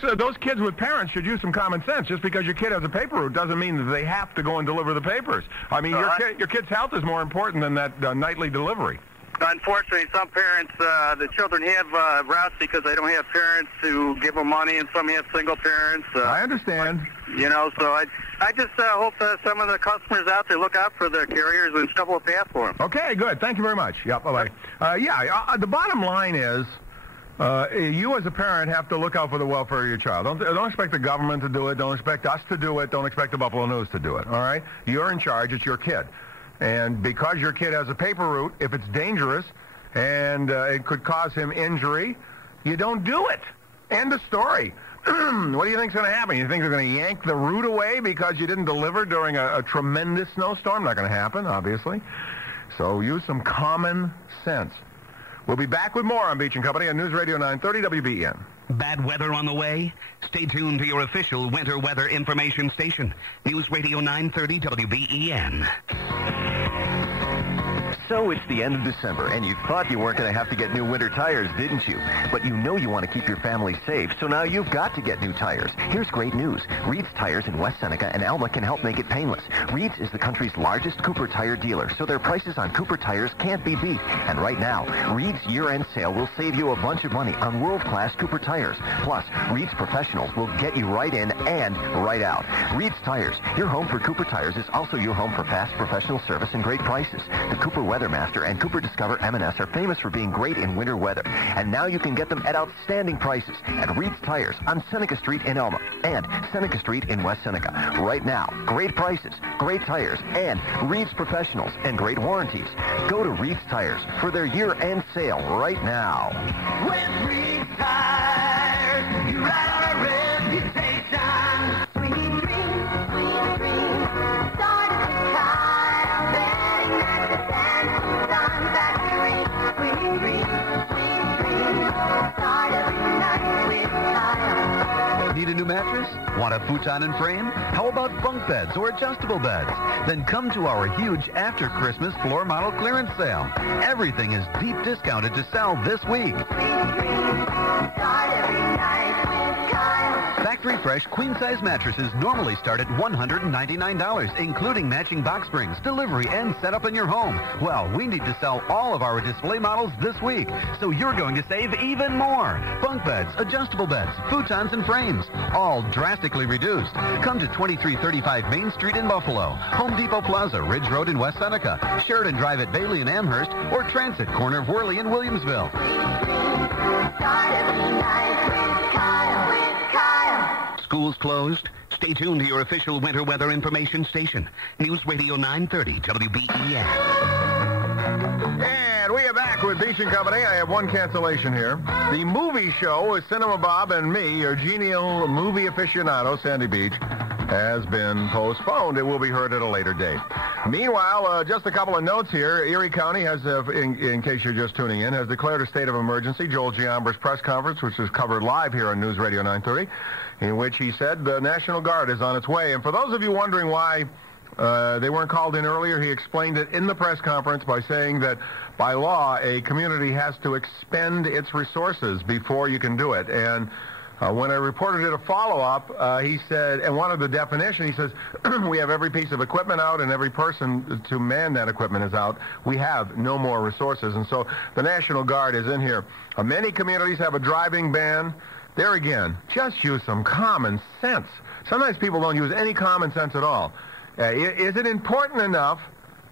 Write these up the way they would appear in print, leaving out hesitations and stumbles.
So those kids with parents should use some common sense. Just because your kid has a paper route doesn't mean that they have to go and deliver the papers. I mean, your kid's health is more important than that nightly delivery. Unfortunately, some parents, the children have routes because they don't have parents to give them money, and some have single parents. I understand. You know, so I just hope that some of the customers out there look out for their carriers and shovel a path for them. Okay, good. Thank you very much. Yeah, bye-bye. The bottom line is, you as a parent have to look out for the welfare of your child. Don't expect the government to do it. Don't expect us to do it. Don't expect the Buffalo News to do it, all right? You're in charge. It's your kid. And because your kid has a paper route, if it's dangerous and it could cause him injury, you don't do it. End of story. What do you think's going to happen? You think they're going to yank the route away because you didn't deliver during a tremendous snowstorm? Not going to happen, obviously. So use some common sense. We'll be back with more on Beach & Company on News Radio 930 WBEN. Bad weather on the way? Stay tuned to your official winter weather information station, News Radio 930 WBEN. So it's the end of December, and you thought you weren't going to have to get new winter tires, didn't you? But you know you want to keep your family safe, so now you've got to get new tires. Here's great news. Reed's Tires in West Seneca and Alma can help make it painless. Reed's is the country's largest Cooper tire dealer, so their prices on Cooper tires can't be beat. And right now, Reed's year-end sale will save you a bunch of money on world-class Cooper tires. Plus, Reed's professionals will get you right in and right out. Reed's Tires, your home for Cooper tires, is also your home for fast professional service and great prices. The Cooper Weathermaster and Cooper Discover M&S are famous for being great in winter weather. And now you can get them at outstanding prices at Reed's Tires on Seneca Street in Elma and Seneca Street in West Seneca. Right now, great prices, great tires, and Reed's professionals and great warranties. Go to Reed's Tires for their year-end sale right now. With Reed's Tires, you ride on a reputation. Sweet dreams, start at the tire, betting at the Sun Factory. Sweet dreams, start every night with tire. Need a new mattress? Want a futon and frame? How about bunk beds or adjustable beds? Then come to our huge after Christmas floor model clearance sale. Everything is deep discounted to sell this week. Factory fresh queen-size mattresses normally start at $199, including matching box springs, delivery, and setup in your home. Well, we need to sell all of our display models this week, so you're going to save even more. Bunk beds, adjustable beds, futons, and frames, all drastically reduced. Come to 2335 Main Street in Buffalo, Home Depot Plaza, Ridge Road in West Seneca, Sheridan Drive at Bailey and Amherst, or Transit, corner of Worley in Williamsville. Schools closed? Stay tuned to your official winter weather information station, News Radio 930 WBEN. And we are back with Beach & Company. I have one cancellation here. The movie show with Cinema Bob and me, your genial movie aficionado, Sandy Beach, has been postponed. It will be heard at a later date. Meanwhile, just a couple of notes here. Erie County has, in case you're just tuning in, has declared a state of emergency. Joel Giambra's press conference, which is covered live here on News Radio 930, in which he said the National Guard is on its way. And for those of you wondering why they weren't called in earlier, he explained it in the press conference by saying that by law, a community has to expend its resources before you can do it. And when I reported it a follow-up, he said, and wanted the definition, he says, we have every piece of equipment out and every person to man that equipment is out. We have no more resources. And so the National Guard is in here. Many communities have a driving ban. There again, just use some common sense. Sometimes people don't use any common sense at all. Is it important enough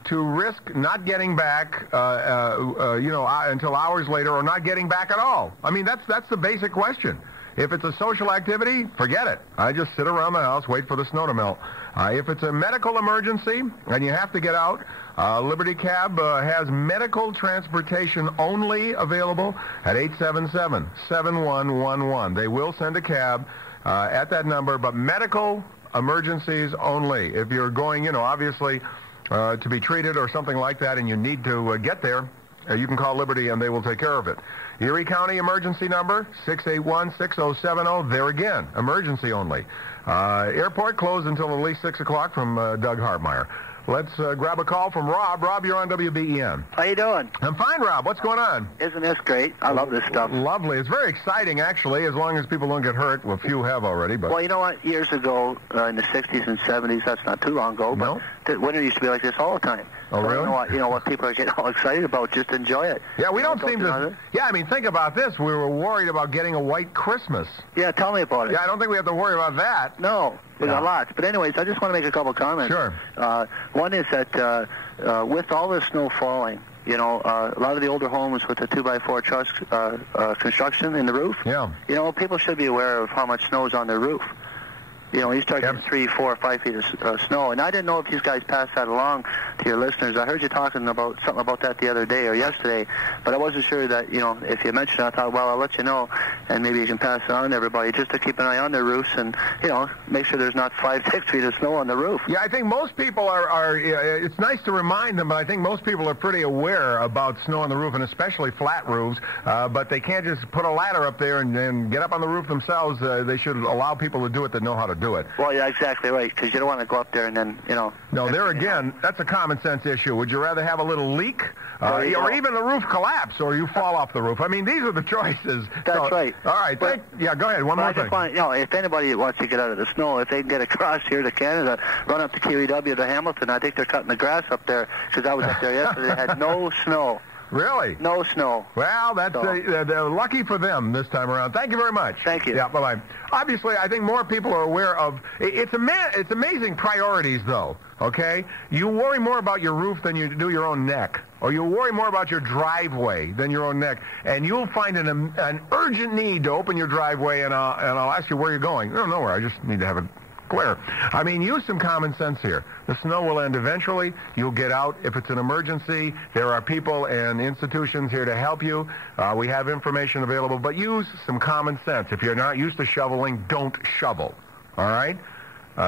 to risk not getting back, until hours later, or not getting back at all? I mean, that's the basic question. If it's a social activity, forget it. I just sit around the house, wait for the snow to melt. If it's a medical emergency and you have to get out, Liberty Cab has medical transportation only available at 877-7111. They will send a cab at that number, but medical emergencies only. If you're going, obviously to be treated or something like that and you need to get there, you can call Liberty and they will take care of it. Erie County emergency number, 681-6070. There again, emergency only. Airport closed until at least 6 o'clock from Doug Hartmeyer. Let's grab a call from Rob. Rob, you're on WBEN. How you doing? I'm fine, Rob. What's going on? Isn't this great? I love this stuff. Lovely. It's very exciting, actually, as long as people don't get hurt. Well, a few have already, but... Well, you know what? Years ago, in the 60s and 70s, that's not too long ago, but the winter used to be like this all the time. Oh, so really? You know what people are getting all excited about, just enjoy it. Yeah, we don't seem to... Yeah, I mean, think about this. We were worried about getting a white Christmas. Yeah, tell me about it. Yeah, I don't think we have to worry about that. No, we got lots. But anyways, I just want to make a couple comments. Sure. One is that with all the snow falling, you know, a lot of the older homes with the 2x4 truss construction in the roof, you know, people should be aware of how much snow is on their roof. You know, you start getting 3, 4, 5 feet of snow. And I didn't know if these guys passed that along to your listeners. I heard you talking about something about that the other day or yesterday, but I wasn't sure that, you know, if you mentioned it, I thought, well, I'll let you know, and maybe you can pass it on to everybody just to keep an eye on their roofs and, you know, make sure there's not 5, 6 feet of snow on the roof. Yeah, I think most people are it's nice to remind them, but I think most people are pretty aware about snow on the roof, and especially flat roofs, but they can't just put a ladder up there and get up on the roof themselves. They should allow people to do it that know how to do it. Well, yeah, exactly right, because you don't want to go up there and then, you know... No, there again, that's a common sense issue. Would you rather have a little leak or even the roof collapse or you fall off the roof? I mean, these are the choices. That's right. All right, go ahead, one more thing. You know, if anybody wants to get out of the snow, if they can get across here to Canada, run up to KWW to Hamilton, I think they're cutting the grass up there, because I was up there yesterday, they had no snow. Really? No snow. Well, that's they're lucky for them this time around. Thank you very much. Thank you. Yeah, bye-bye. Obviously, I think more people are aware of... It's amazing priorities, though, okay? You worry more about your roof than you do your own neck. Or you worry more about your driveway than your own neck. And you'll find an urgent need to open your driveway, and I'll ask you where you're going. No, nowhere. I just need to have it clear. I mean, use some common sense here. The snow will end eventually. You'll get out if it's an emergency. There are people and institutions here to help you. We have information available, but use some common sense. If you're not used to shoveling, don't shovel. All right?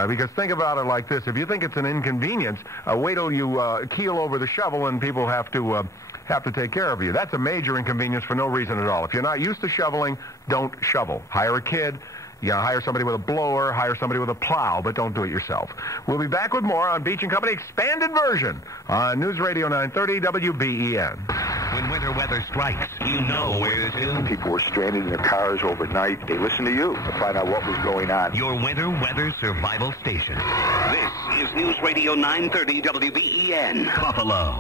Because think about it like this. If you think it's an inconvenience, wait till you keel over the shovel and people have to take care of you. That's a major inconvenience for no reason at all. If you're not used to shoveling, don't shovel. Hire a kid. Hire somebody with a blower, hire somebody with a plow, but don't do it yourself. We'll be back with more on Beach & Company expanded version on News Radio 930 WBEN. When winter weather strikes, you know where to. People were stranded in their cars overnight. They listened to you to find out what was going on. Your winter weather survival station. This is News Radio 930 WBEN, Buffalo,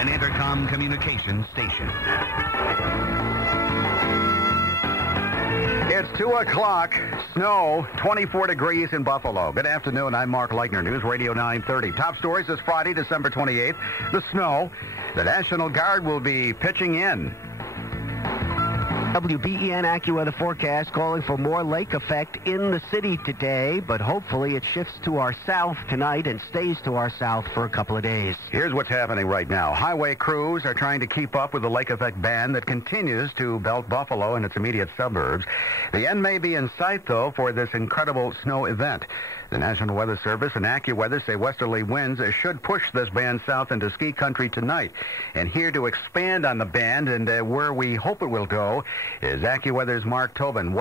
an intercom communications station. It's 2 o'clock. Snow, 24 degrees in Buffalo. Good afternoon. I'm Mark Leitner, News Radio 930. Top stories this Friday, December 28th. The snow. The National Guard will be pitching in. WBEN AccuWeather forecast calling for more lake effect in the city today, but hopefully it shifts to our south tonight and stays to our south for a couple of days. Here's what's happening right now. Highway crews are trying to keep up with the lake effect band that continues to belt Buffalo and its immediate suburbs. The end may be in sight, though, for this incredible snow event. The National Weather Service and AccuWeather say westerly winds should push this band south into ski country tonight. And here to expand on the band and where we hope it will go is AccuWeather's Mark Tobin.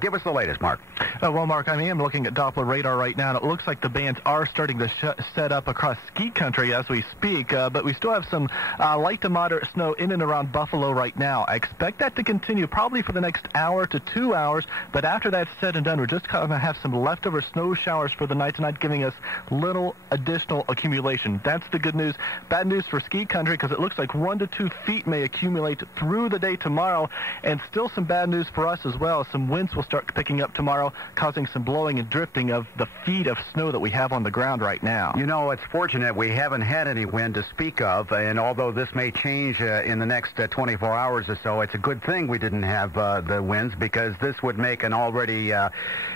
Give us the latest, Mark. Well, Mark, I am looking at Doppler radar right now, and it looks like the bands are starting to set up across ski country as we speak, but we still have some light to moderate snow in and around Buffalo right now. I expect that to continue probably for the next hour to 2 hours, but after that's said and done, we're just going to have some leftover snow showers for the night tonight, giving us little additional accumulation. That's the good news. Bad news for ski country, because it looks like 1 to 2 feet may accumulate through the day tomorrow, and still some bad news for us as well. Some winds will start picking up tomorrow, causing some blowing and drifting of the feet of snow that we have on the ground right now. You know, it's fortunate we haven't had any wind to speak of, and although this may change in the next 24 hours or so, it's a good thing we didn't have the winds, because this would make an already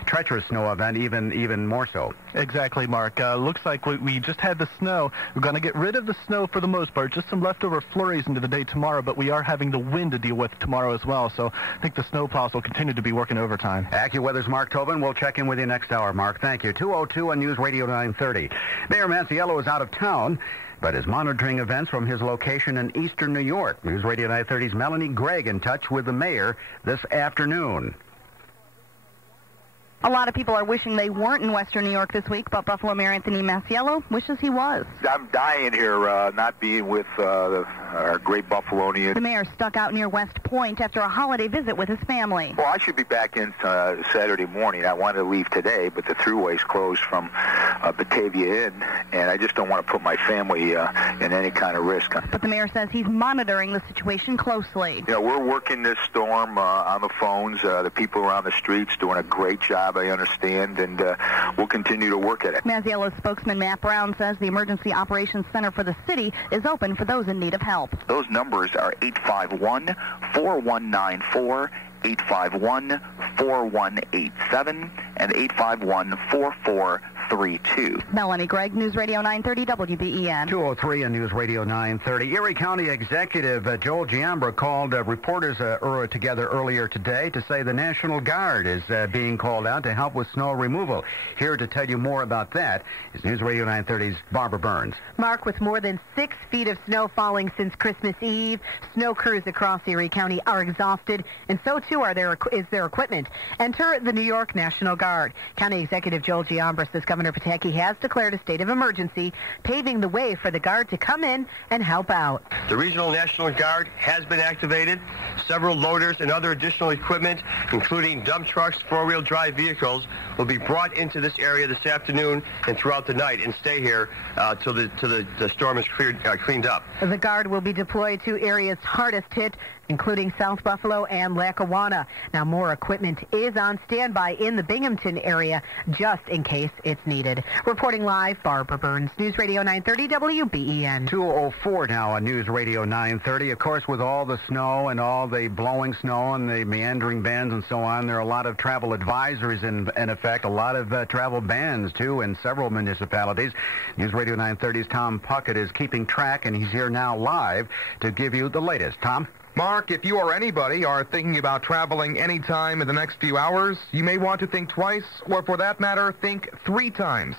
treacherous snow event even more so. Exactly, Mark. Looks like we just had the snow. We're going to get rid of the snow for the most part, just some leftover flurries into the day tomorrow, but we are having the wind to deal with tomorrow as well, so I think the snowplows will continue to be working overtime. AccuWeather's Mark Tobin. We'll check in with you next hour, Mark. Thank you. 2:02 on News Radio 930. Mayor Manciello is out of town, but is monitoring events from his location in eastern New York. News Radio 930's Melanie Gregg in touch with the mayor this afternoon. A lot of people are wishing they weren't in western New York this week, but Buffalo Mayor Anthony Masiello wishes he was. I'm dying here not being with our great Buffalonians. The mayor stuck out near West Point after a holiday visit with his family. Well, I should be back in Saturday morning. I wanted to leave today, but the thruway's closed from Batavia in, and I just don't want to put my family in any kind of risk. But the mayor says he's monitoring the situation closely. You know, we're working this storm on the phones. The people around the streets doing a great job, I understand, and we'll continue to work at it. Masiello's spokesman Matt Brown says the Emergency Operations Center for the city is open for those in need of help. Those numbers are 851-4194, 851-4187, and 851-4432. Melanie Gregg, News Radio 930 WBEN. 203 on News Radio 930. Erie County Executive Joel Giambra called reporters together earlier today to say the National Guard is being called out to help with snow removal. Here to tell you more about that is News Radio 930's Barbara Burns. Mark, with more than 6 feet of snow falling since Christmas Eve, snow crews across Erie County are exhausted, and so too is their equipment. Enter the New York National Guard. County Executive Joel Giambra says Governor Pataki has declared a state of emergency, paving the way for the Guard to come in and help out. The Regional National Guard has been activated. Several loaders and other additional equipment, including dump trucks, four-wheel drive vehicles, will be brought into this area this afternoon and throughout the night and stay here till the storm is cleaned up. The Guard will be deployed to areas hardest hit, including South Buffalo and Lackawanna. Now, more equipment is on standby in the Binghamton area just in case it's needed. Reporting live, Barbara Burns, News Radio 930 WBEN. 2:04 now on News Radio 930. Of course, with all the snow and all the blowing snow and the meandering bands and so on, there are a lot of travel advisories in effect, a lot of travel bans, too, in several municipalities. News Radio 930's Tom Puckett is keeping track, and he's here now live to give you the latest. Tom? Mark, if you or anybody are thinking about traveling any time in the next few hours, you may want to think twice, or for that matter, think 3 times.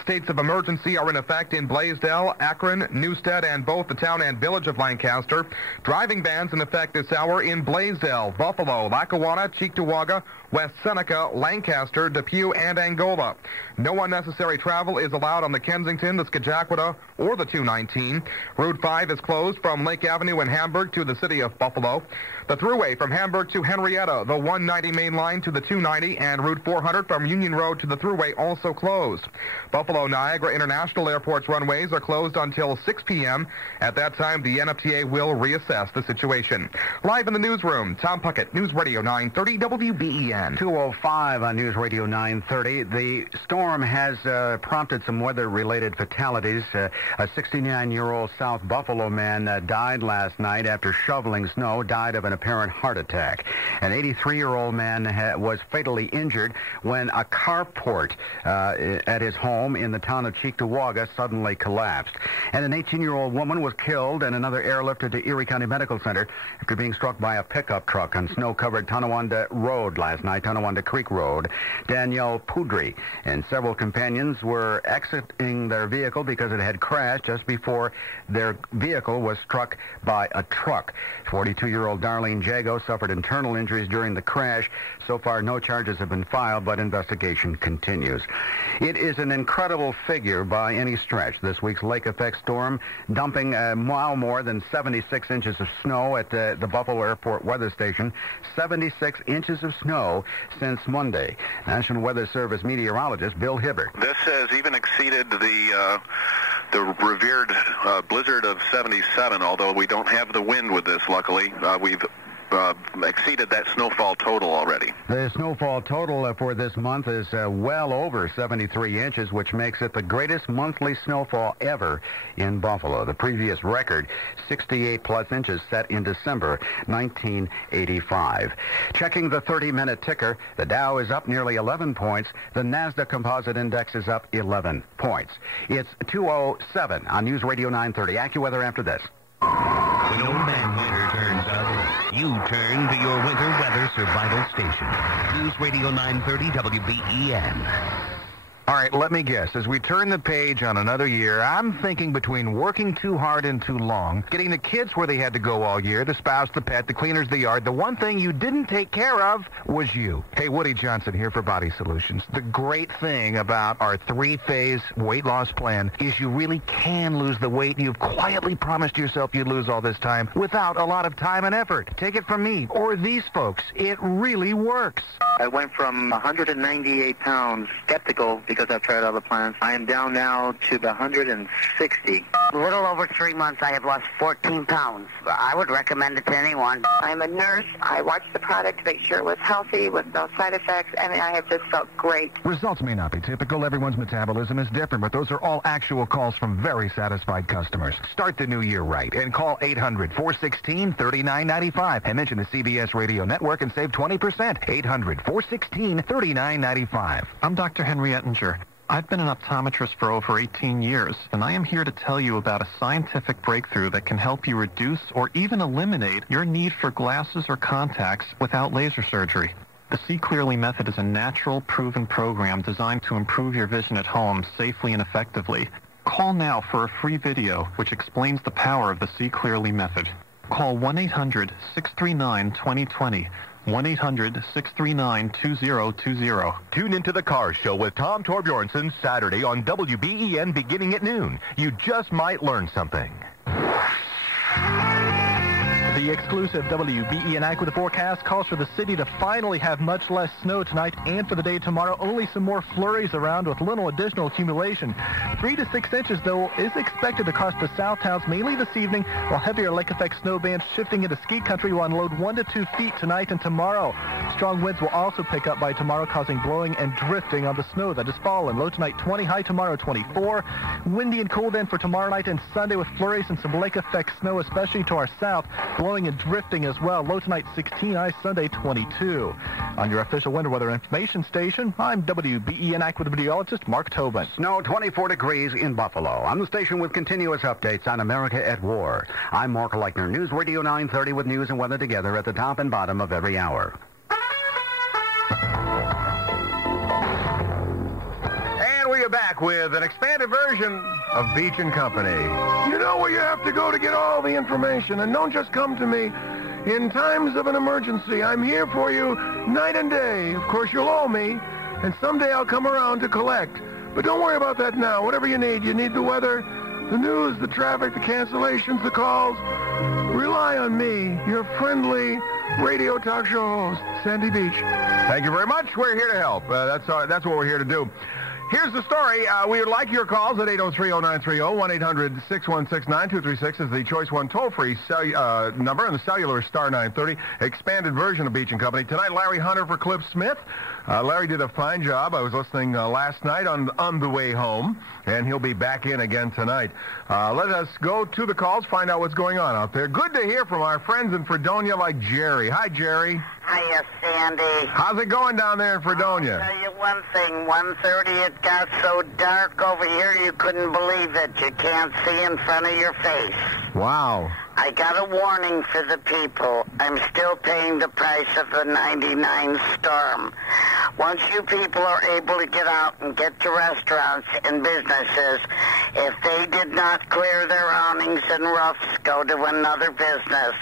States of emergency are in effect in Blaisdell, Akron, Newstead, and both the town and village of Lancaster. Driving bans in effect this hour in Blaisdell, Buffalo, Lackawanna, Cheektowaga, West Seneca, Lancaster, Depew, and Angola. No unnecessary travel is allowed on the Kensington, the Scajaquada, or the 219. Route 5 is closed from Lake Avenue in Hamburg to the city of Buffalo. The thruway from Hamburg to Henrietta, the 190 main line to the 290, and Route 400 from Union Road to the thruway also closed. Buffalo Niagara International Airport's runways are closed until 6 p.m. At that time, the NFTA will reassess the situation. Live in the newsroom, Tom Puckett, News Radio 930 WBEN. 2:05 on News Radio 930. The storm has prompted some weather-related fatalities. A 69-year-old South Buffalo man died last night after shoveling snow, died of an apparent heart attack. An 83-year-old man was fatally injured when a carport at his home in the town of Cheektowaga suddenly collapsed. And an 18-year-old woman was killed and another airlifted to Erie County Medical Center after being struck by a pickup truck on snow-covered Tonawanda Road last night, Tonawanda Creek Road. Danielle Poudry and several companions were exiting their vehicle because it had crashed just before their vehicle was struck by a truck. 42-year-old Darlene Jago suffered internal injuries during the crash. So far, no charges have been filed, but investigation continues. It is an incredible figure by any stretch. This week's lake effect storm dumping well more than 76 inches of snow at the Buffalo Airport weather station. 76 inches of snow since Monday. National Weather Service meteorologist Bill Hibbert. This has even exceeded the revered blizzard of 77, although we don't have the wind with this, luckily. We've exceeded that snowfall total already. The snowfall total for this month is well over 73 inches, which makes it the greatest monthly snowfall ever in Buffalo. The previous record, 68-plus inches, set in December 1985. Checking the 30-minute ticker, the Dow is up nearly 11 points. The NASDAQ Composite Index is up 11 points. It's 2:07 on News Radio 930. AccuWeather after this. When Old Man Winter turns up, you turn to your winter weather survival station. News Radio 930 WBEN. All right, let me guess. As we turn the page on another year, I'm thinking between working too hard and too long, getting the kids where they had to go all year, the spouse, the pet, the cleaners, the yard, the one thing you didn't take care of was you. Hey, Woody Johnson here for Body Solutions. The great thing about our 3-phase weight loss plan is you really can lose the weight you've quietly promised yourself you'd lose all this time without a lot of time and effort. Take it from me or these folks. It really works. I went from 198 pounds, skeptical because I've tried all the plans. I am down now to the 160. A little over 3 months, I have lost 14 pounds. I would recommend it to anyone. I'm a nurse. I watched the product to make sure it was healthy with no side effects, and I have just felt great. Results may not be typical. Everyone's metabolism is different, but those are all actual calls from very satisfied customers. Start the new year right and call 800-416-3995 and mention the CBS Radio Network and save 20%. 800-416-3995. I'm Dr. Henry Ettinger. I've been an optometrist for over 18 years, and I am here to tell you about a scientific breakthrough that can help you reduce or even eliminate your need for glasses or contacts without laser surgery. The See Clearly method is a natural, proven program designed to improve your vision at home safely and effectively. Call now for a free video which explains the power of the See Clearly method. Call 1-800-639-2020. 1-800-639-2020. Tune into The Car Show with Tom Torbjornsen Saturday on WBEN beginning at noon. You just might learn something. The exclusive WBEN AccuWeather forecast calls for the city to finally have much less snow tonight and for the day tomorrow. Only some more flurries around with little additional accumulation. 3 to 6 inches, though, is expected across the south towns mainly this evening, while heavier lake effect snow bands shifting into ski country will unload 1 to 2 feet tonight and tomorrow. Strong winds will also pick up by tomorrow, causing blowing and drifting on the snow that has fallen. Low tonight 20, high tomorrow 24. Windy and cool then for tomorrow night and Sunday with flurries and some lake effect snow, especially to our south. Blowing and drifting as well. Low tonight 16, high Sunday 22. On your official winter weather information station, I'm WBEN AccuWeather meteorologist Mark Tobin. Snow 24 degrees in Buffalo. On the station with continuous updates on America at War. I'm Mark Leitner, News Radio 930 with news and weather together at the top and bottom of every hour. And we are back with an expanded version of Beach and Company. You know where you have to go to get all the information, and don't just come to me in times of an emergency. I'm here for you night and day. Of course, you'll owe me, and someday I'll come around to collect. But don't worry about that now. Whatever you need the weather, the news, the traffic, the cancellations, the calls. Rely on me, your friendly radio talk show host, Sandy Beach. Thank you very much. We're here to help. That's what we're here to do. Here's the story. We would like your calls at 803-0930. 1-800-616-9236 is the Choice 1 toll-free number, and the cellular is star 930. Expanded version of Beach and Company. Tonight, Larry Hunter for Cliff Smith. Larry did a fine job. I was listening last night on the way home, and he'll be back in again tonight. Let us go to the calls, find out what's going on out there. Good to hear from our friends in Fredonia like Jerry. Hi, Jerry. Hiya, Sandy. How's it going down there in Fredonia? I'll tell you one thing. 1:30, it got so dark over here you couldn't believe it. You can't see in front of your face. Wow. I got a warning for the people. I'm still paying the price of the 99 storm. Once you people are able to get out and get to restaurants and businesses, if they did not clear their awnings and roofs, go to another business.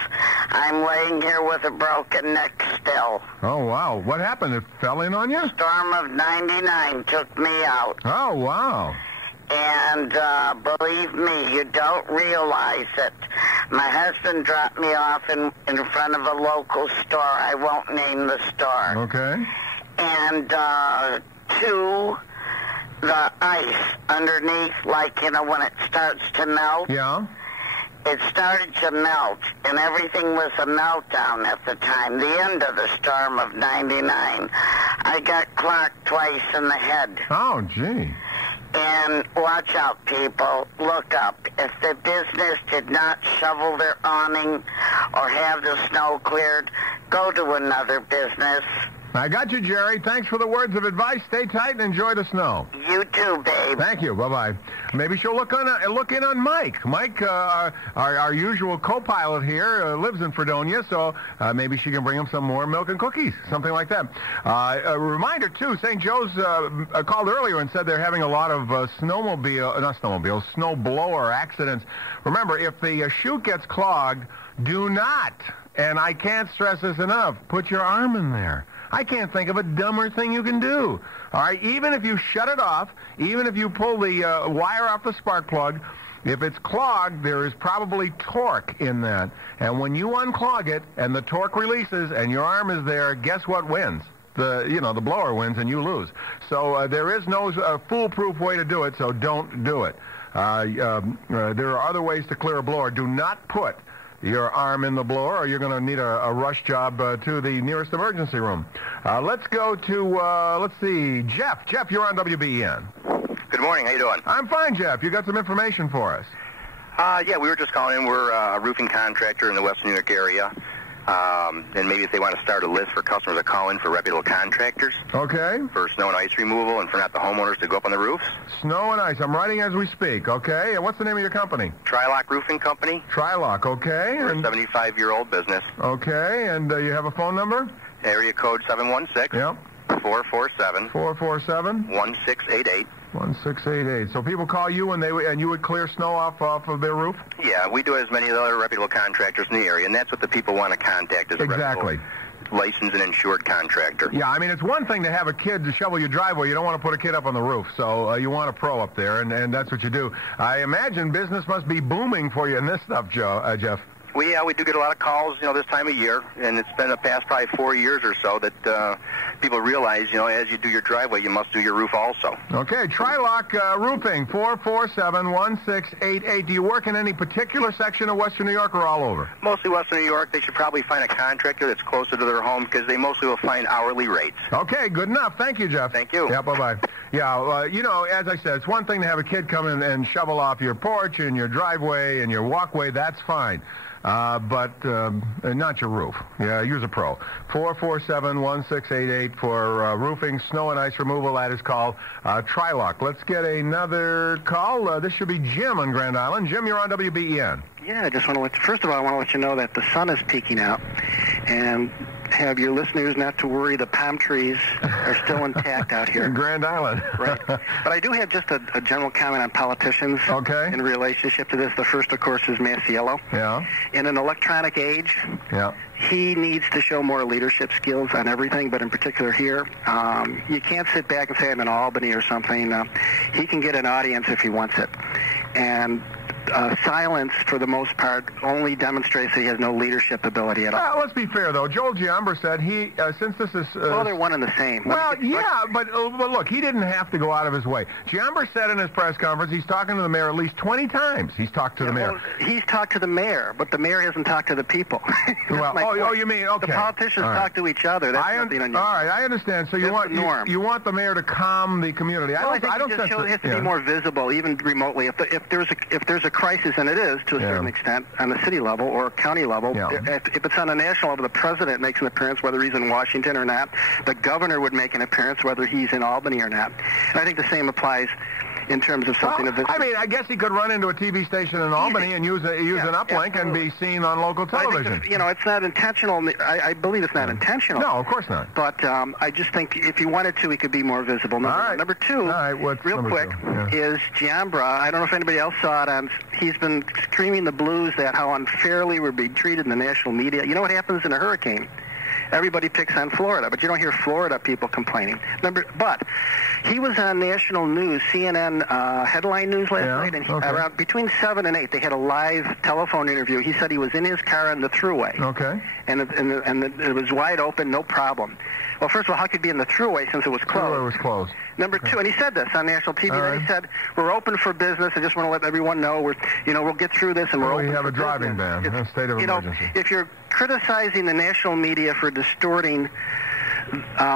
I'm laying here with a broken neck still. Oh, wow. What happened? It fell in on you? Storm of 99 took me out. Oh, wow. And believe me, you don't realize it. My husband dropped me off in front of a local store. I won't name the store. Okay. And to the ice underneath, like, when it starts to melt. Yeah. It started to melt, and everything was a meltdown at the time, the end of the storm of 99. I got clocked twice in the head. Oh, gee. And watch out, people. Look up. If the business did not shovel their awning or have the snow cleared, go to another business. I got you, Jerry. Thanks for the words of advice. Stay tight and enjoy the snow. You too, babe. Thank you. Bye-bye. Maybe she'll look in on Mike. Mike, our usual co-pilot here, lives in Fredonia, so maybe she can bring him some more milk and cookies, something like that. A reminder, too, St. Joe's called earlier and said they're having a lot of snowblower accidents. Remember, if the chute gets clogged, do not, and I can't stress this enough, put your arm in there. I can't think of a dumber thing you can do. All right, even if you shut it off, even if you pull the wire off the spark plug, if it's clogged, there is probably torque in that. And when you unclog it and the torque releases and your arm is there, guess what wins? The blower wins and you lose. So there is no foolproof way to do it, so don't do it. There are other ways to clear a blower. Do not put your arm in the blower, or you're going to need a rush job to the nearest emergency room. Let's go to, let's see, Jeff. Jeff, you're on WBEN. Good morning. How you doing? I'm fine, Jeff. You got some information for us. Yeah, we were just calling in. We're a roofing contractor in the Western New York area. And maybe if they want to start a list for customers to call in for reputable contractors. Okay. For snow and ice removal and for not the homeowners to go up on the roofs. Snow and ice. I'm writing as we speak, okay? And what's the name of your company? Trilock Roofing Company. Trilock, okay. We're a 75-year-old business. Okay, and you have a phone number? Area code 716. Yep. 447. 447. 1688. 1688. So people call you and you would clear snow off of their roof? Yeah, we do as many other reputable contractors in the area, and that's what the people want to contact is a reputable, licensed and insured contractor. Yeah, I mean, it's one thing to have a kid to shovel your driveway. You don't want to put a kid up on the roof, so you want a pro up there, and that's what you do. I imagine business must be booming for you in this stuff, Jeff. We do get a lot of calls, this time of year, and it's been the past probably 4 years or so that people realize, as you do your driveway, you must do your roof also. Okay, Trilock Roofing, 447-1688. Do you work in any particular section of Western New York or all over? Mostly Western New York. They should probably find a contractor that's closer to their home because they mostly will find hourly rates. Okay, good enough. Thank you, Jeff. Thank you. Yeah, bye-bye. Yeah, as I said, it's one thing to have a kid come in and shovel off your porch and your driveway and your walkway. That's fine. But not your roof. Yeah, use a pro. 447-1688 for roofing, snow and ice removal. That is called Trilock. Let's get another call. This should be Jim on Grand Island. Jim, you're on WBEN. Yeah, I just want to first of all, I want to let you know that the sun is peeking out, and have your listeners not to worry. The palm trees are still intact out here. Grand Island. Right. But I do have just a general comment on politicians in relationship to this. The first, of course, is Masiello. Yeah. In an electronic age, he needs to show more leadership skills on everything, but in particular here. You can't sit back and say I'm in Albany or something. He can get an audience if he wants it. And silence, for the most part, only demonstrates that he has no leadership ability at all. Let's be fair, though. Joel Giambra said he, since this is... well, they're one and the same. Well, yeah, but look, he didn't have to go out of his way. Giambra said in his press conference he's talking to the mayor at least 20 times. He's talked to the mayor. Well, he's talked to the mayor, but the mayor hasn't talked to the people. You mean, okay. The politicians talk to each other. That's nothing unusual. All right, I understand. So you want the mayor to calm the community. I think it has to be more visible, even remotely. If there's a crisis, and it is to a certain extent on the city level or county level, if it's on a national level, the president makes an appearance, whether he's in Washington or not. The governor would make an appearance, whether he's in Albany or not. And I think the same applies in terms of something of this. I mean, I guess he could run into a TV station in Albany and use an uplink and be seen on local television. I think it's not intentional. I believe it's not intentional. No, of course not. But I just think if he wanted to, he could be more visible. Number two, real quick, is Giambra. I don't know if anybody else saw it. He's been screaming the blues that how unfairly we're being treated in the national media. You know what happens in a hurricane? Everybody picks on Florida, but you don't hear Florida people complaining. But he was on national news, CNN headline news last night, and around between 7 and 8, they had a live telephone interview. He said he was in his car on the thruway. Okay. And it was wide open, no problem. Well, first of all, how could he be in the thruway since it was closed? It was closed. Number two, and he said this on national TV. Then he said, "We're open for business. I just want to let everyone know we'll get through this, and we're open." We have a driving ban, a state of emergency. If you're criticizing the national media for distorting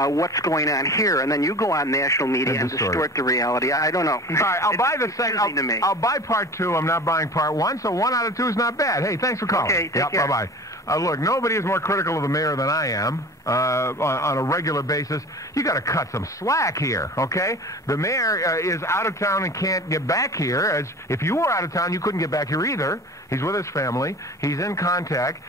what's going on here, and then you go on national media and distort the reality, I don't know. All right, I'll buy the second. I'll buy part 2. I'm not buying part 1, so 1 out of 2 is not bad. Hey, thanks for calling. Okay, take care. Bye-bye. Look, nobody is more critical of the mayor than I am on a regular basis. You got to cut some slack here, okay? The mayor is out of town and can't get back here. As if you were out of town, you couldn't get back here either. He's with his family. He's in contact.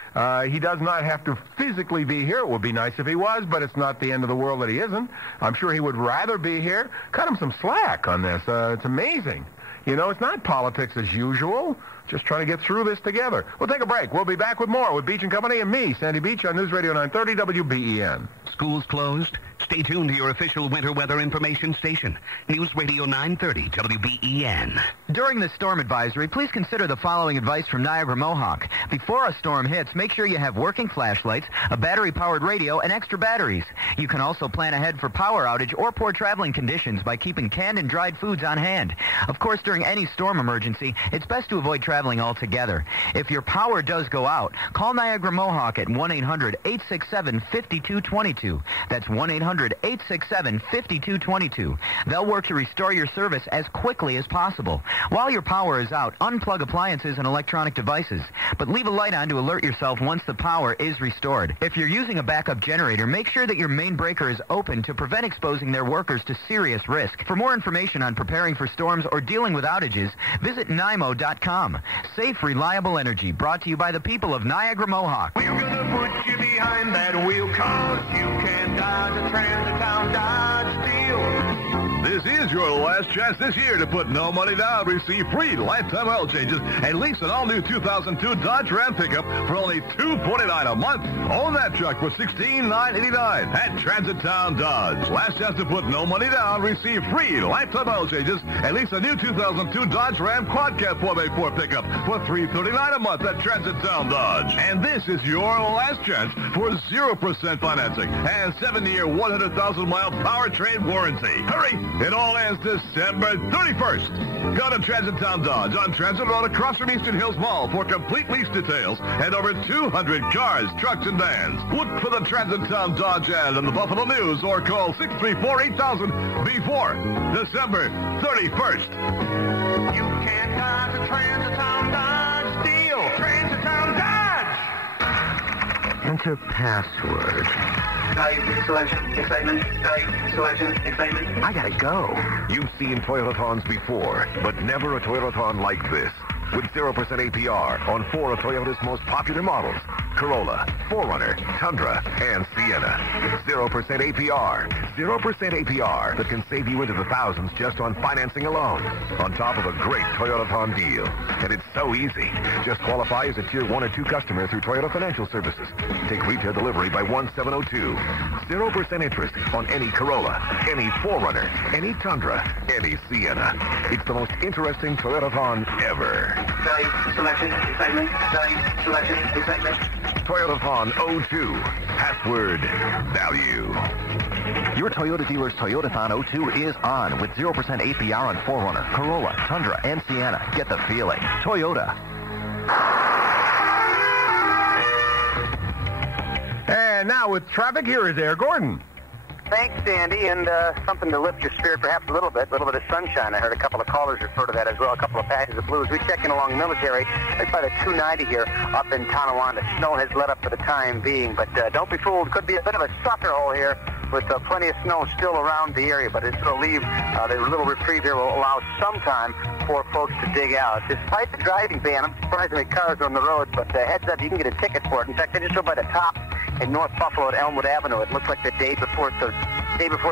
He does not have to physically be here. It would be nice if he was, but it's not the end of the world that he isn't. I'm sure he would rather be here. Cut him some slack on this. It's amazing. You know, it's not politics as usual. Just trying to get through this together. We'll take a break. We'll be back with more with Beach and Company and me, Sandy Beach, on News Radio 930 WBEN. Schools closed? Stay tuned to your official winter weather information station, News Radio 930 WBEN. During the storm advisory, please consider the following advice from Niagara Mohawk. Before a storm hits, make sure you have working flashlights, a battery-powered radio, and extra batteries. You can also plan ahead for power outage or poor traveling conditions by keeping canned and dried foods on hand. Of course, during any storm emergency, it's best to avoid traveling altogether. If your power does go out, call Niagara Mohawk at 1-800-867-5222. That's 1-800-867-5222. They'll work to restore your service as quickly as possible. While your power is out, unplug appliances and electronic devices, but leave a light on to alert yourself once the power is restored. If you're using a backup generator, make sure that your main breaker is open to prevent exposing their workers to serious risk. For more information on preparing for storms or dealing with outages, visit nymo.com. Safe, reliable energy, brought to you by the people of Niagara Mohawk. We're gonna put you behind that wheel, cause you can't dodge a transit town Dodge deal. This is your last chance this year to put no money down, receive free lifetime oil changes, and lease an all-new 2002 Dodge Ram pickup for only $249 a month. Own that truck for $16,989 at Transit Town Dodge. Last chance to put no money down, receive free lifetime oil changes, and lease a new 2002 Dodge Ram Quad Cab 4x4 pickup for $339 a month at Transit Town Dodge. And this is your last chance for 0% financing and 7-year, 100,000-mile powertrain warranty. Hurry! It all ends December 31st. Go to Transit Town Dodge on Transit Road across from Eastern Hills Mall for complete lease details and over 200 cars, trucks, and vans. Look for the Transit Town Dodge ad in the Buffalo News or call 634-8000 before December 31st. You can't dodge a Transit Town Dodge deal. Transit Town Dodge. Enter password. Value, selection, excitement. Value, selection, excitement. I gotta go. You've seen Toyotathons before, but never a Toyotathon like this. With 0% APR on 4 of Toyota's most popular models. Corolla, 4Runner, Tundra, and Sienna. 0% APR. 0% APR that can save you into the thousands just on financing alone. On top of a great Toyotathon deal. And it's so easy. Just qualify as a Tier 1 or 2 customer through Toyota Financial Services. Take retail delivery by 1702. 0% interest on any Corolla, any 4Runner, any Tundra, any Sienna. It's the most interesting Toyotathon ever. Value, selection, excitement. Value, selection, excitement. Toyotathon 02. Password value. Your Toyota dealer's Toyotathon 02 is on with 0% APR on 4Runner, Corolla, Tundra, and Sienna. Get the feeling. Toyota. And now with traffic, here is Air Gordon. Thanks, Sandy, and something to lift your spirit perhaps a little bit of sunshine. I heard a couple of callers refer to that as well, a couple of patches of blues. We check in along Military. It's by the 290 here up in Tonawanda. Snow has let up for the time being, but don't be fooled. Could be a bit of a sucker hole here with plenty of snow still around the area, but it's going to leave the little reprieve here will allow some time for folks to dig out. Despite the driving ban, I'm surprised how many cars are on the road, but heads up, you can get a ticket for it. In fact, I just drove by the top in North Buffalo at Elmwood Avenue. It looked like the day before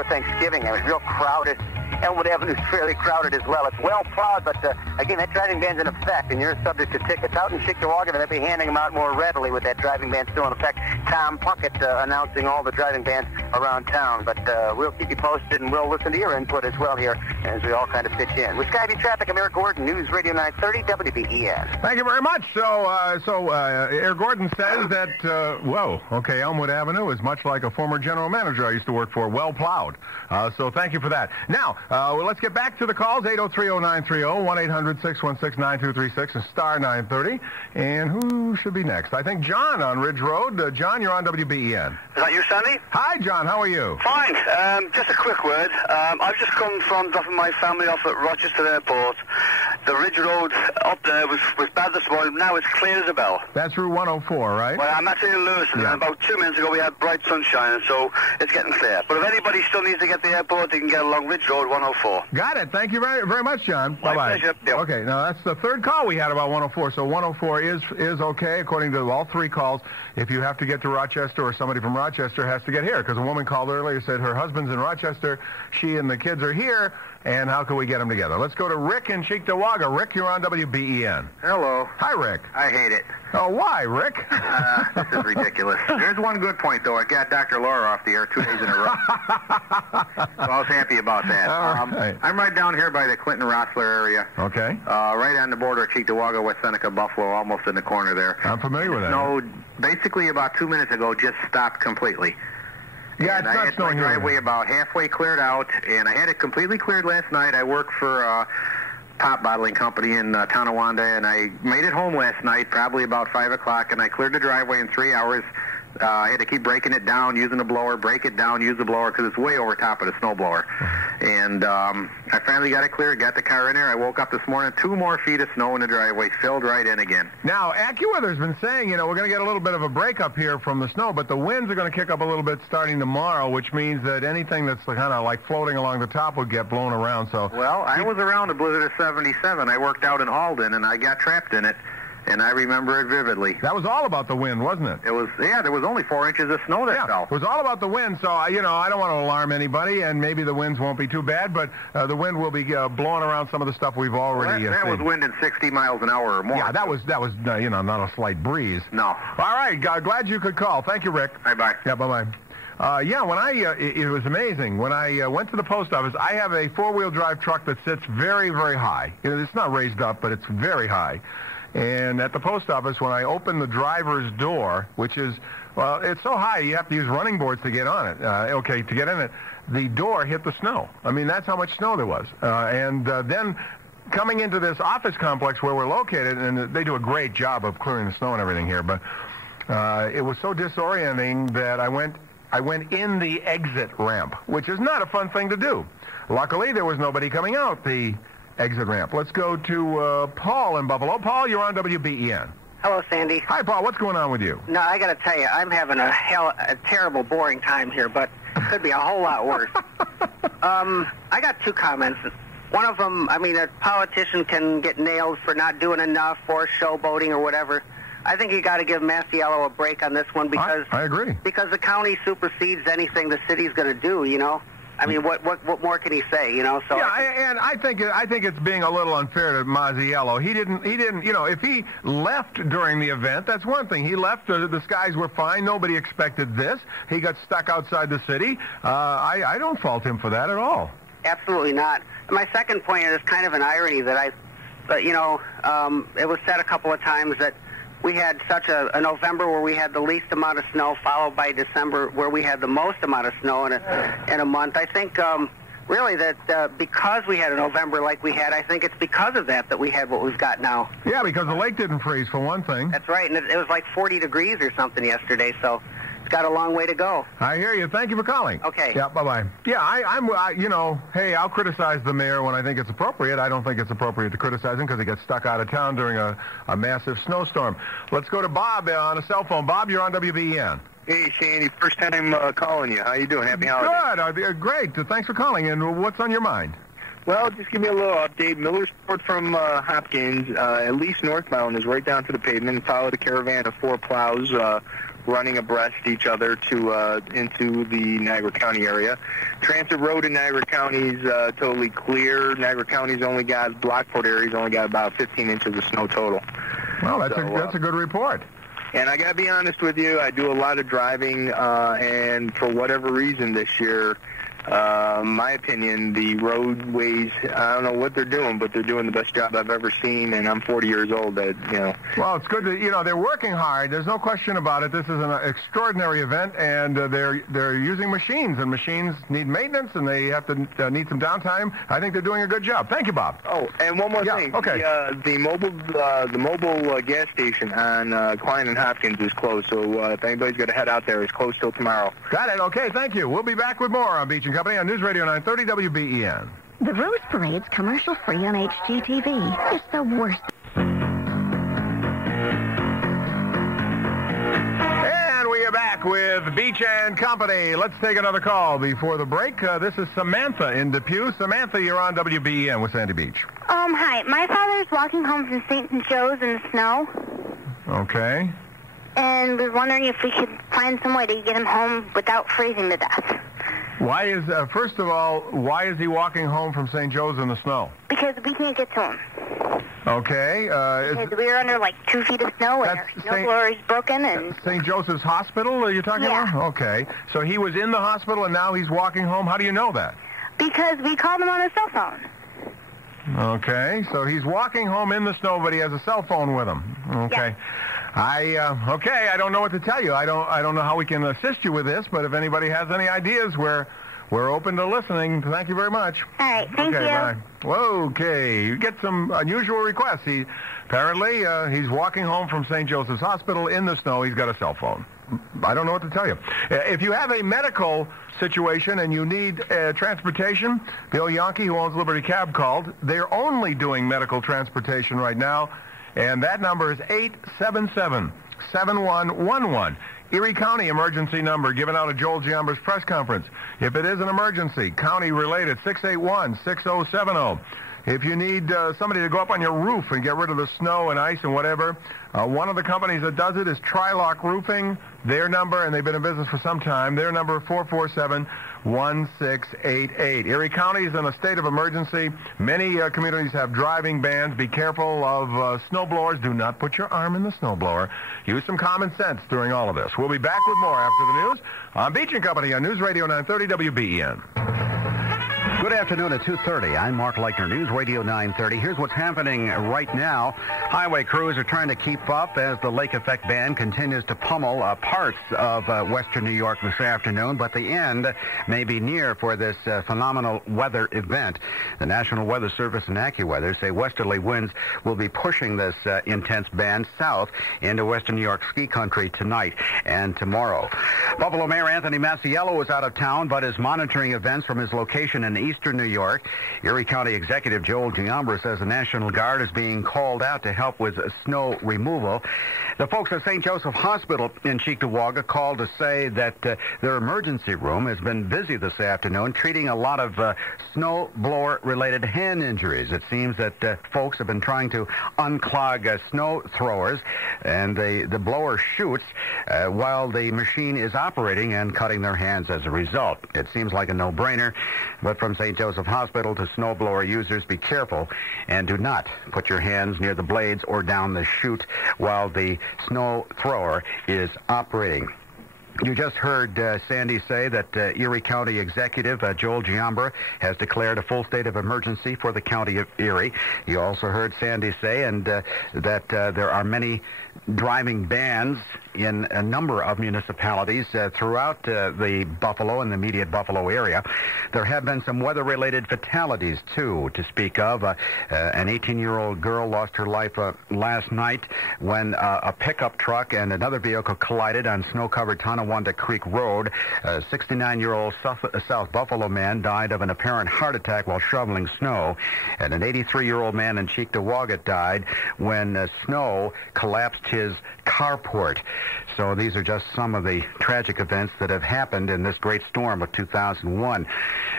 Thanksgiving. It was real crowded. Elmwood Avenue is fairly crowded as well. It's well plowed, but again, that driving ban's in effect, and you're subject to tickets. Out in Cheektowaga, they'll be handing them out more readily with that driving ban still in effect. Tom Puckett announcing all the driving bans around town. But we'll keep you posted, and we'll listen to your input as well here as we all kind of pitch in. With Skyview Traffic, I'm Eric Gordon, News Radio 930 WBEN. Thank you very much. So Air Gordon says that, Elmwood Avenue is much like a former general manager I used to work for, well plowed. So thank you for that. Now, let's get back to the calls, 803-0930, 1-800-616-9236, and star 930. And who should be next? I think John on Ridge Road. John, you're on WBEN. Is that you, Sandy? Hi, John. How are you? Fine. Just a quick word. I've just come from dropping my family off at Rochester Airport. The ridge road up there was bad this morning. Now it's clear as a bell. That's Route 104, right? Well, I'm actually in Lewiston, and about 2 minutes ago we had bright sunshine, so it's getting clear. But if anybody still needs to get to the airport, they can get along Ridge Road 104. Got it. Thank you very, very much, John. Bye-bye. My pleasure. Yep. Okay, now that's the third call we had about 104. So 104 is okay, according to all three calls. If you have to get to Rochester or somebody from Rochester has to get here, because a woman called earlier, said her husband's in Rochester, she and the kids are here, and how can we get them together? Let's go to Rick in Cheektowaga. Rick, you're on WBEN. Hello. Hi, Rick. I hate it. Oh, why, Rick? This is ridiculous. There's one good point, though. I got Dr. Laura off the air 2 days in a row. So I was happy about that. Right. I'm right down here by the Clinton-Rossler area. Okay. Right on the border of Cheektowaga, West Seneca, Buffalo, almost in the corner there. I'm familiar with that. No, basically about 2 minutes ago, just stopped completely. Yeah, and it's I not had my snowing here. driveway about halfway cleared out, and I had it completely cleared last night. I work for a pop bottling company in Tonawanda, and I made it home last night, probably about 5 o'clock, and I cleared the driveway in 3 hours. I had to keep breaking it down, using the blower, break it down, use the blower, because it's way over top of the snow blower. And I finally got it cleared, got the car in there. I woke up this morning, 2 more feet of snow in the driveway, filled right in again. Now, AccuWeather's been saying, we're going to get a little bit of a break up here from the snow, but the winds are going to kick up a little bit starting tomorrow, which means that anything that's kind of like floating along the top would get blown around. So, well, I was around the blizzard of 77. I worked out in Alden, and I got trapped in it. And I remember it vividly. That was all about the wind, wasn't it? It was, yeah, there was only 4 inches of snow that fell. It was all about the wind, so, I don't want to alarm anybody, and maybe the winds won't be too bad, but the wind will be blowing around some of the stuff we've already that seen. was wind at 60 miles an hour or more. Yeah, that was not a slight breeze. No. All right, glad you could call. Thank you, Rick. Bye-bye. Yeah, bye-bye. It was amazing. When I went to the post office, I have a four-wheel drive truck that sits very, very high. It's not raised up, but it's very high. And at the post office, when I opened the driver's door, which is, well, it's so high you have to use running boards to get on it. To get in it, the door hit the snow. I mean, that's how much snow there was. Then coming into this office complex where we're located, and they do a great job of clearing the snow and everything here, but it was so disorienting that I went in the exit ramp, which is not a fun thing to do. Luckily, there was nobody coming out the exit ramp. Let's go to Paul in Buffalo. Paul, you're on WBEN. Hello, Sandy. Hi, Paul. What's going on with you? No, I got to tell you, I'm having a terrible, boring time here, but it could be a whole lot worse. I got 2 comments. One of them, a politician can get nailed for not doing enough or showboating or whatever. I think you got to give Masiello a break on this one because I agree. Because the county supersedes anything the city's going to do. What more can he say? So yeah, and I think it's being a little unfair to Masiello. He didn't. If he left during the event, that's one thing. He left. The skies were fine. Nobody expected this. He got stuck outside the city. I don't fault him for that at all. Absolutely not. My second point is kind of an irony that it was said a couple of times that we had such a November where we had the least amount of snow, followed by December where we had the most amount of snow in a month. I think really that because we had a November like we had, I think it's because of that we had what we've got now. Yeah, because the lake didn't freeze, for one thing. That's right, and it was like 40 degrees or something yesterday, so it's got a long way to go. I hear you. Thank you for calling. Okay. Yeah, bye-bye. Yeah, hey, I'll criticize the mayor when I think it's appropriate. I don't think it's appropriate to criticize him because he got stuck out of town during a massive snowstorm. Let's go to Bob on a cell phone. Bob, you're on WBEN. Hey, Sandy, first time calling you. How you doing? Happy holidays. Good. Great. Thanks for calling. And what's on your mind? Well, just give me a little update. Millersport from Hopkins, at least northbound, is right down to the pavement. Followed a caravan of 4 plows running abreast each other into the Niagara County area. Transit Road in Niagara County is totally clear. Niagara County's Blockport area's only got about 15 inches of snow total. Well, that's a good report. And I got to be honest with you, I do a lot of driving, and for whatever reason this year, my opinion, the roadways, I don't know what they're doing, but they're doing the best job I've ever seen, and I'm 40 years old. Well, it's good that, they're working hard. There's no question about it. This is an extraordinary event, and they're using machines, and machines need maintenance, and they have to need some downtime. I think they're doing a good job. Thank you, Bob. Oh, and one more thing. Okay. The mobile gas station on Klein and Hopkins is closed, so if anybody's going to head out there, it's closed till tomorrow. Got it. Okay, thank you. We'll be back with more on Beach and Company on News Radio 930 WBEN. The Rose Parade's commercial-free on HGTV. It's the worst. And we are back with Beach and Company. Let's take another call before the break. This is Samantha in Depew. Samantha, you're on WBEN with Sandy Beach. Hi. My father's walking home from St. Joe's in the snow. Okay. And we're wondering if we could find some way to get him home without freezing to death. Why is, first of all, why is he walking home from St. Joe's in the snow? Because we can't get to him. Okay. Because we were under like 2 feet of snow and our snowblower is broken. And St. Joseph's Hospital, are you talking about? Okay. So he was in the hospital and now he's walking home. How do you know that? Because we called him on his cell phone. Okay. So he's walking home in the snow, but he has a cell phone with him. Okay. Yeah. Okay, I don't know what to tell you. I don't know how we can assist you with this, but if anybody has any ideas, we're open to listening. Thank you very much. All right, thank you. Bye. Okay, you get some unusual requests. Apparently, he's walking home from St. Joseph's Hospital in the snow. He's got a cell phone. I don't know what to tell you. If you have a medical situation and you need transportation, Bill Yankee, who owns Liberty Cab, called. They're only doing medical transportation right now. And that number is 877-7111. Erie County emergency number given out at Joel Giambra's press conference. If it is an emergency, county-related, 681-6070. If you need somebody to go up on your roof and get rid of the snow and ice and whatever, one of the companies that does it is Trilock Roofing. Their number, and they've been in business for some time, their number 447-1688. Erie County is in a state of emergency. Many communities have driving bans. Be careful of snowblowers. Do not put your arm in the snowblower. Use some common sense during all of this. We'll be back with more after the news on Beach and Company on News Radio 930 WBEN. Good afternoon at 2:30. I'm Mark Leitner, News Radio 930. Here's what's happening right now. Highway crews are trying to keep up as the lake effect ban continues to pummel parts of western New York this afternoon, but the end may be near for this phenomenal weather event. The National Weather Service and AccuWeather say westerly winds will be pushing this intense ban south into western New York ski country tonight and tomorrow. Buffalo Mayor Anthony Masiello is out of town, but is monitoring events from his location in eastern New York. Erie County Executive Joel Giambra says the National Guard is being called out to help with snow removal. The folks at St. Joseph Hospital in Cheektowaga called to say that their emergency room has been busy this afternoon treating a lot of snow blower-related hand injuries. It seems that folks have been trying to unclog snow throwers, and the blower shoots while the machine is operating and cutting their hands as a result. It seems like a no-brainer, but from St. Joseph Hospital to snowblower users, be careful and do not put your hands near the blades or down the chute while the snow thrower is operating. You just heard Sandy say that Erie County Executive Joel Giambra has declared a full state of emergency for the county of Erie. You also heard Sandy say that there are many driving bans in a number of municipalities throughout the Buffalo and the immediate Buffalo area. There have been some weather-related fatalities, too, to speak of. An 18-year-old girl lost her life last night when a pickup truck and another vehicle collided on snow-covered Tonawanda Creek Road. A 69-year-old South Buffalo man died of an apparent heart attack while shoveling snow, and an 83-year-old man in Cheektowaga died when snow collapsed his carport. So these are just some of the tragic events that have happened in this great storm of 2001.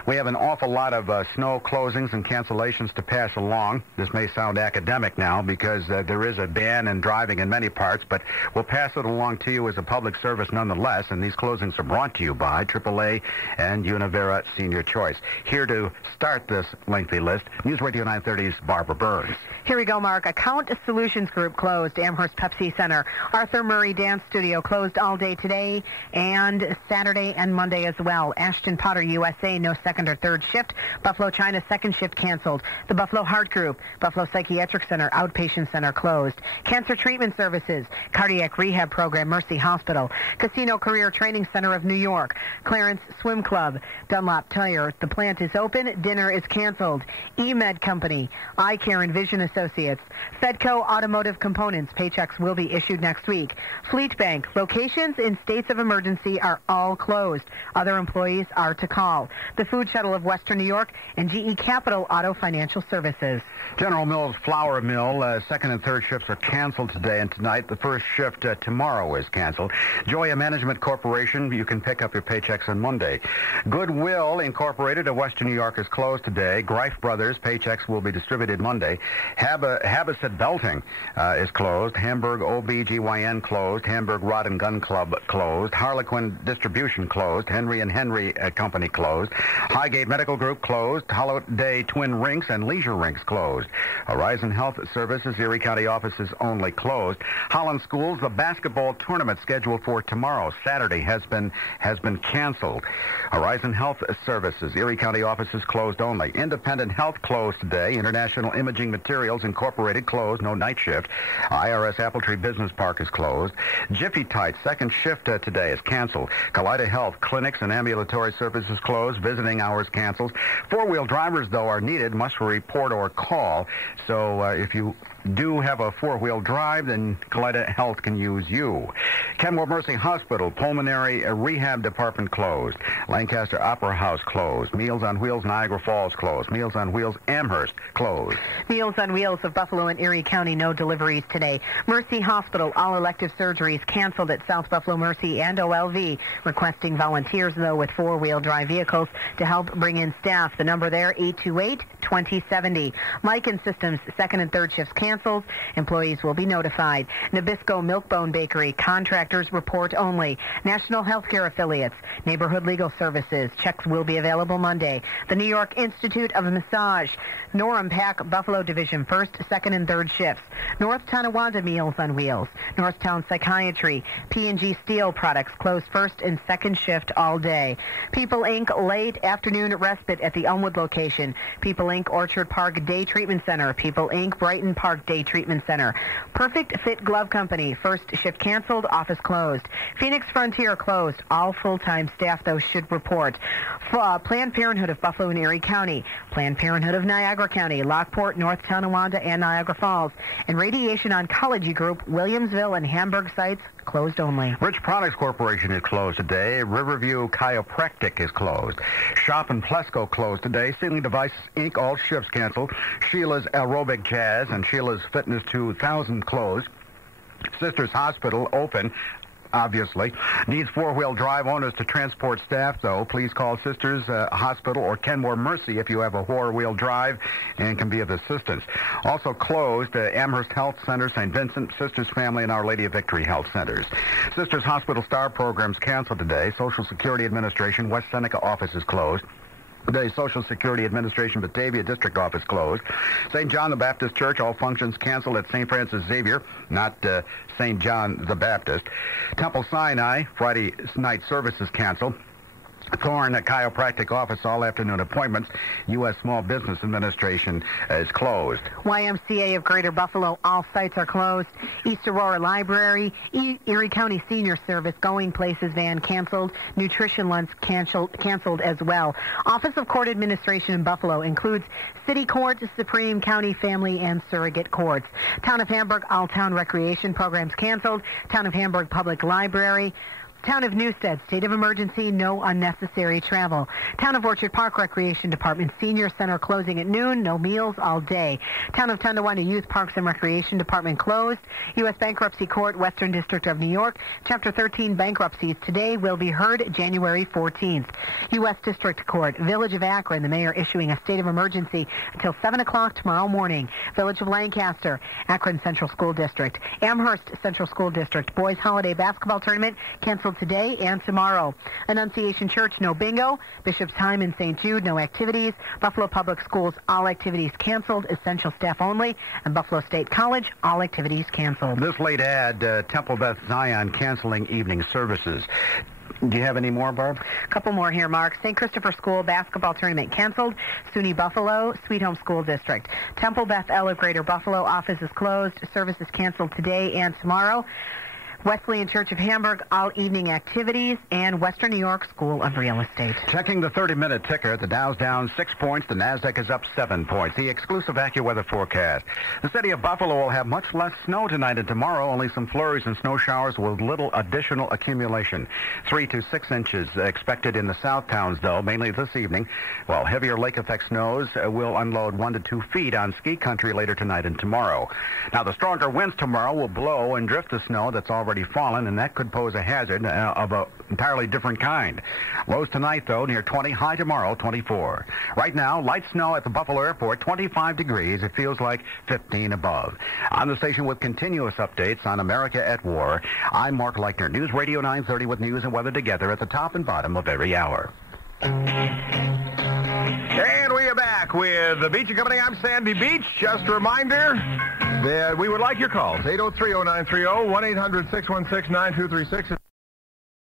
We have an awful lot of snow closings and cancellations to pass along. This may sound academic now because there is a ban in driving in many parts, but we'll pass it along to you as a public service nonetheless, and these closings are brought to you by AAA and Univera Senior Choice. Here to start this lengthy list, News Radio 930's Barbara Burns. Here we go, Mark. Account Solutions Group closed. Amherst Pepsi Center. Arthur Murray Dance Studio closed all day today and Saturday and Monday as well. Ashton Potter USA, no second or third shift. Buffalo China, second shift canceled. The Buffalo Heart Group, Buffalo Psychiatric Center, Outpatient Center closed. Cancer Treatment Services, Cardiac Rehab Program, Mercy Hospital. Casino Career Training Center of New York. Clarence Swim Club, Dunlop Tire. The plant is open. Dinner is canceled. E-Med Company, Eye Care and Vision Associates. Fedco Automotive Components, paychecks will be issued next week. Fleet Bank, Bank. Locations in states of emergency are all closed. Other employees are to call. The Food Shuttle of Western New York and GE Capital Auto Financial Services. General Mills Flour Mill, second and third shifts are canceled today and tonight. The first shift tomorrow is canceled. Joya Management Corporation, you can pick up your paychecks on Monday. Goodwill Incorporated of Western New York is closed today. Greif Brothers, paychecks will be distributed Monday. Habasset Belting is closed. Hamburg OBGYN closed. Hamburg Rod and Gun Club closed. Harlequin Distribution closed. Henry & Henry Company closed. Highgate Medical Group closed. Holiday Twin Rinks and Leisure Rinks closed. Horizon Health Services, Erie County offices only closed. Holland Schools, the basketball tournament scheduled for tomorrow, Saturday, has been canceled. Horizon Health Services, Erie County offices closed only. Independent Health closed today. International Imaging Materials Incorporated closed, no night shift. IRS Appletree Business Park is closed. Jiffy Tite, second shift today is canceled. Kaleida Health, clinics and ambulatory services closed. Visiting hours canceled. Four-wheel drivers, though, are needed, must report or call. So if you do have a four-wheel drive, then Kaleida Health can use you. Kenmore Mercy Hospital, Pulmonary Rehab Department closed. Lancaster Opera House closed. Meals on Wheels Niagara Falls closed. Meals on Wheels Amherst closed. Meals on Wheels of Buffalo and Erie County, no deliveries today. Mercy Hospital, all elective surgeries canceled at South Buffalo Mercy and OLV. Requesting volunteers, though, with four-wheel drive vehicles to help bring in staff. The number there, 828-2070. Lycan Systems, second and third shifts canceled. Employees will be notified. Nabisco Milkbone Bakery, contractors report only. National Healthcare Affiliates, Neighborhood Legal Services, checks will be available Monday. The New York Institute of Massage, Norham Pack Buffalo Division, first, second, and third shifts. North Tonawanda Meals on Wheels, Northtown Psychiatry, P&G Steel Products, closed first and second shift all day. People Inc. late afternoon respite at the Elmwood location. People Inc. Orchard Park Day Treatment Center. People Inc. Brighton Park Day Treatment Center. Perfect Fit Glove Company, first shift canceled, office closed. Phoenix Frontier closed. All full-time staff, though, should report. Planned Parenthood of Buffalo and Erie County, Planned Parenthood of Niagara County, Lockport, North Tonawanda, and Niagara Falls, and Radiation Oncology Group, Williamsville and Hamburg sites closed only. Rich Products Corporation is closed today. Riverview Chiropractic is closed. Shop and Plesco closed today. Sealing Devices Inc. all shifts canceled. Sheila's Aerobic Jazz and Sheila's Fitness 2000 closed. Sisters Hospital open. Obviously. Needs four-wheel drive owners to transport staff, though. Please call Sisters Hospital or Kenmore Mercy if you have a four-wheel drive and can be of assistance. Also closed, Amherst Health Center, St. Vincent, Sisters Family, and Our Lady of Victory Health Centers. Sisters Hospital Star programs canceled today. Social Security Administration, West Seneca office is closed. The Social Security Administration Batavia District Office closed. St. John the Baptist Church, all functions canceled at St. Francis Xavier, not St. John the Baptist. Temple Sinai, Friday night services canceled. Thorne Chiropractic Office, all afternoon appointments. U.S. Small Business Administration is closed. YMCA of Greater Buffalo, all sites are closed. East Aurora Library, Erie County Senior Service, Going Places van canceled. Nutrition Lunch canceled as well. Office of Court Administration in Buffalo includes City Court, Supreme County Family and Surrogate Courts. Town of Hamburg, all town recreation programs canceled. Town of Hamburg Public Library. Town of Newstead, state of emergency, no unnecessary travel. Town of Orchard Park Recreation Department, Senior Center closing at noon, no meals all day. Town of Tonawanda Youth Parks and Recreation Department closed. U.S. Bankruptcy Court, Western District of New York, Chapter 13 bankruptcies today will be heard January 14th. U.S. District Court, Village of Akron, the mayor issuing a state of emergency until 7 o'clock tomorrow morning. Village of Lancaster, Akron Central School District, Amherst Central School District, Boys Holiday Basketball Tournament canceled today and tomorrow. Annunciation Church, no bingo. Bishop's Time in St. Jude, no activities. Buffalo Public Schools, all activities canceled. Essential staff only. And Buffalo State College, all activities canceled. This late ad, Temple Beth Zion canceling evening services. Do you have any more, Barb? A couple more here, Mark. St. Christopher School basketball tournament canceled. SUNY Buffalo, Sweet Home School District. Temple Beth El of Greater Buffalo office is closed. Services canceled today and tomorrow. Wesleyan Church of Hamburg, all evening activities, and Western New York School of Real Estate. Checking the 30-minute ticker, the Dow's down 6 points, the NASDAQ is up 7 points. The exclusive AccuWeather forecast. The city of Buffalo will have much less snow tonight and tomorrow, only some flurries and snow showers with little additional accumulation. 3 to 6 inches expected in the south towns, though, mainly this evening, while heavier lake effect snows will unload 1 to 2 feet on ski country later tonight and tomorrow. Now, the stronger winds tomorrow will blow and drift the snow that's already fallen, and that could pose a hazard of an entirely different kind. Lows tonight, though, near 20, high tomorrow, 24. Right now, light snow at the Buffalo Airport, 25 degrees. It feels like 15 above. On the station with continuous updates on America at War, I'm Mark Leitner, News Radio 930 with news and weather together at the top and bottom of every hour. And we are back with the Beach & Company. I'm Sandy Beach. Just a reminder that we would like your calls. 803-0930, 1-800-616-9236.